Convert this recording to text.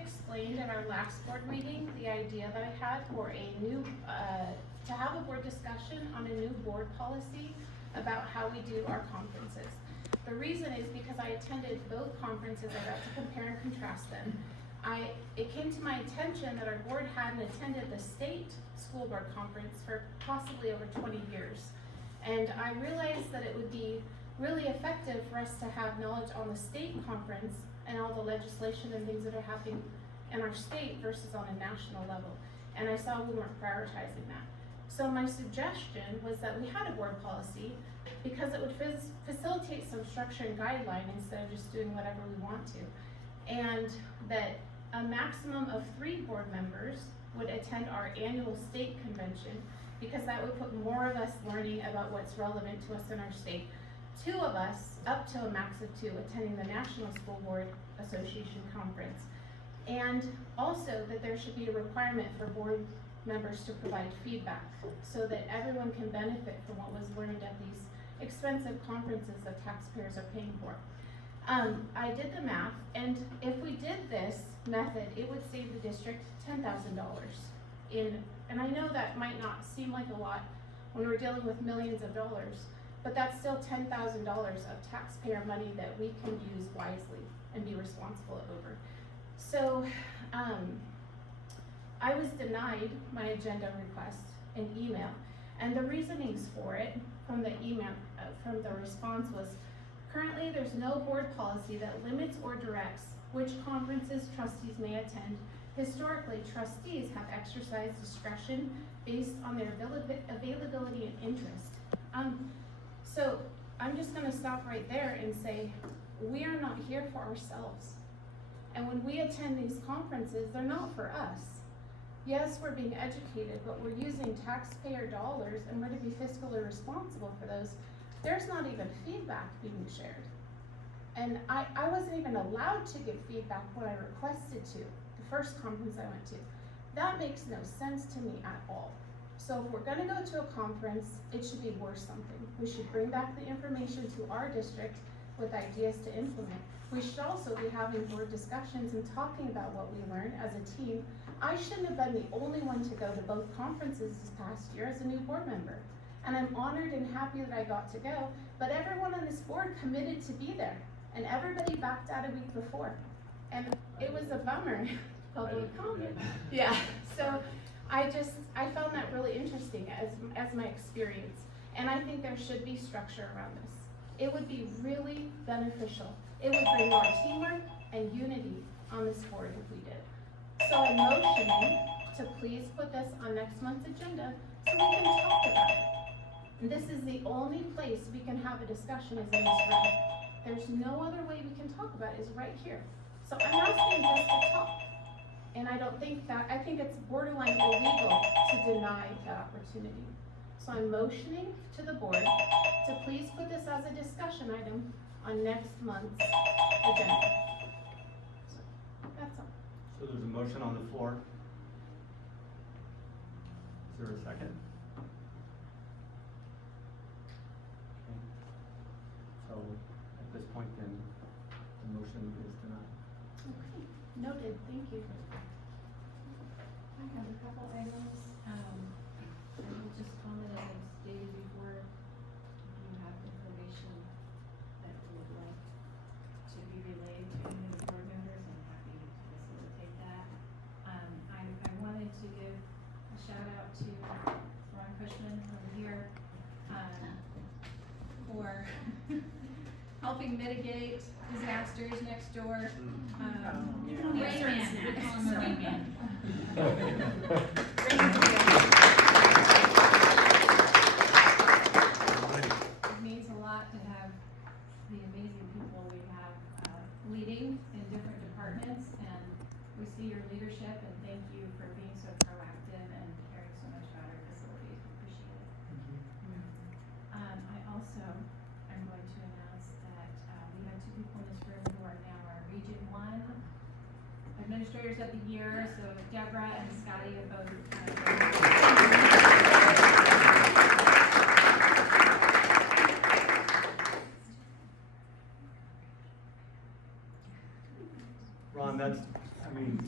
explained at our last board meeting the idea that I had for a new, to have a board discussion on a new board policy about how we do our conferences. The reason is because I attended both conferences. I got to compare and contrast them. It came to my attention that our board hadn't attended the state school board conference for possibly over 20 years. And I realized that it would be really effective for us to have knowledge on the state conference and all the legislation and things that are happening in our state versus on a national level. And I saw we weren't prioritizing that. So my suggestion was that we had a board policy because it would facilitate some structure and guideline instead of just doing whatever we want to. And that a maximum of 3 board members would attend our annual state convention, because that would put more of us learning about what's relevant to us in our state. 2 of us, up to a max of 2, attending the National School Board Association conference. And also that there should be a requirement for board members to provide feedback so that everyone can benefit from what was learned at these expensive conferences that taxpayers are paying for. I did the math, and if we did this method, it would save the district $10,000 and I know that might not seem like a lot when we're dealing with millions of dollars, but that's still $10,000 of taxpayer money that we can use wisely and be responsible over. So I was denied my agenda request in email, and the reasonings for it from the email, from the response was, currently there's no board policy that limits or directs which conferences trustees may attend. Historically, trustees have exercised discretion based on their availability and interest. So I'm just gonna stop right there and say, we are not here for ourselves. And when we attend these conferences, they're not for us. Yes, we're being educated, but we're using taxpayer dollars and we're to be fiscally responsible for those. There's not even feedback being shared. And I wasn't even allowed to give feedback when I requested to, the first conference I went to. That makes no sense to me at all. So if we're gonna go to a conference, it should be worth something. We should bring back the information to our district with ideas to implement. We should also be having board discussions and talking about what we learned as a team. I shouldn't have been the only one to go to both conferences this past year as a new board member. And I'm honored and happy that I got to go, but everyone on this board committed to be there. And everybody backed out a week before. And it was a bummer, public comment. Yeah, so I found that really interesting as my experience. And I think there should be structure around this. It would be really beneficial. It would bring more teamwork and unity on this board if we did. So I'm motioning to please put this on next month's agenda so we can talk about it. And this is the only place we can have a discussion is in this room. There's no other way we can talk about it is right here. So I'm asking just to talk. And I think it's borderline illegal to deny that opportunity. So I'm motioning to the board to please put this as a discussion item on next month's agenda. So that's all. So there's a motion on the floor. Is there a second? Okay. So at this point then, the motion is denied. Okay, noted, thank you. I have a couple items. I will just comment as I stated before, if you have information that you would like to be relayed to any of the board members, I'm happy to facilitate that. I wanted to give a shout out to Ron Cushman over here, for helping mitigate disasters next door. Rain Man, we call him the Rain Man. It means a lot to have the amazing people we have leading in different departments, and we see your leadership, and thank you for being so proactive and caring so much about our facilities. We appreciate it. I also am going to announce that we have 2 people in this room who are now our Region 1 Administrators of the Year. So Deborah and Scotty have both Ron, that's, I mean,